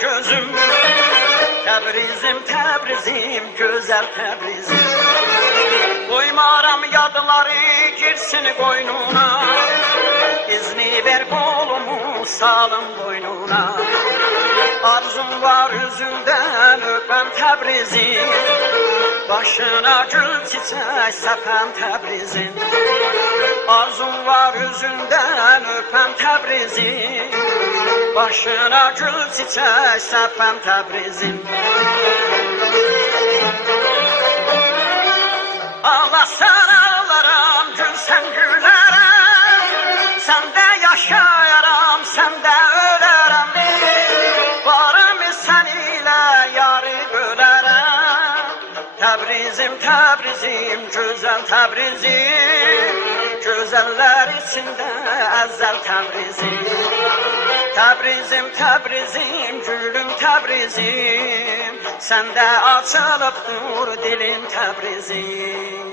gözüm. Təbrizim, Təbrizim, gözəl Təbrizim. Qoymaram yadları girsin qoynuna, izni ver qolumu salım boynuna. Arzum var üzündən öpəm Təbrizim, başına gül çiçək səpəm Təbrizim. Arzum var üzündən öpəm Təbrizim, başına gül çiçək səpəm Təbrizim. Ağlasan ağlaram, gülsən gülərəm, səndə yaşayaram, səndə ölərəm. Varım sən ilə yarı bölərəm. Təbrizim, Təbrizim, gözəl Təbrizim, gözəllər içində əzəl Təbrizim. Təbrizim, Təbrizim, gülüm Təbrizim, səndə açılıbdır dilin Təbrizim.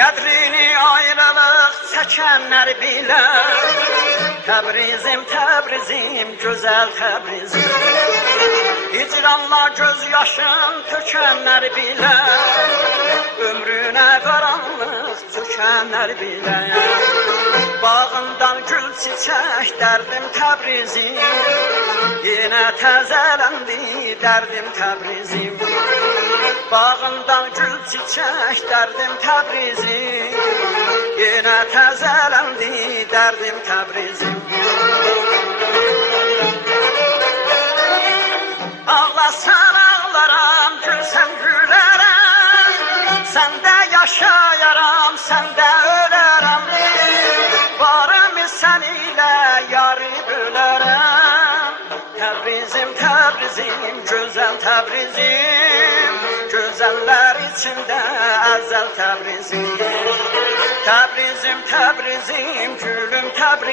Qədrini ayrılıq çəkənlər bilər, Təbrizim, Təbrizim, gözəl Təbrizim. Hicranla göz yaşın tökənlər bilər, ömrünə qaranlıq çökənlər bilər. Bağından gül çiçək dərdim Təbrizim, yenə təzələndi dərdim Təbrizim. Bağından gül çiçək dərdim Təbrizim, yenə təzələndi dərdim Təbrizim. Ağlasan ağlaram, gülsən gülərəm, səndə yaşayaram, səndə ölərəm. Varım sən ilə yarı bölərəm. Təbrizim, Təbrizim, gözəl Təbrizim, gözəllər içində əzəl Təbrizim. Təbrizim, Təbrizim, gülüm Təbrizim.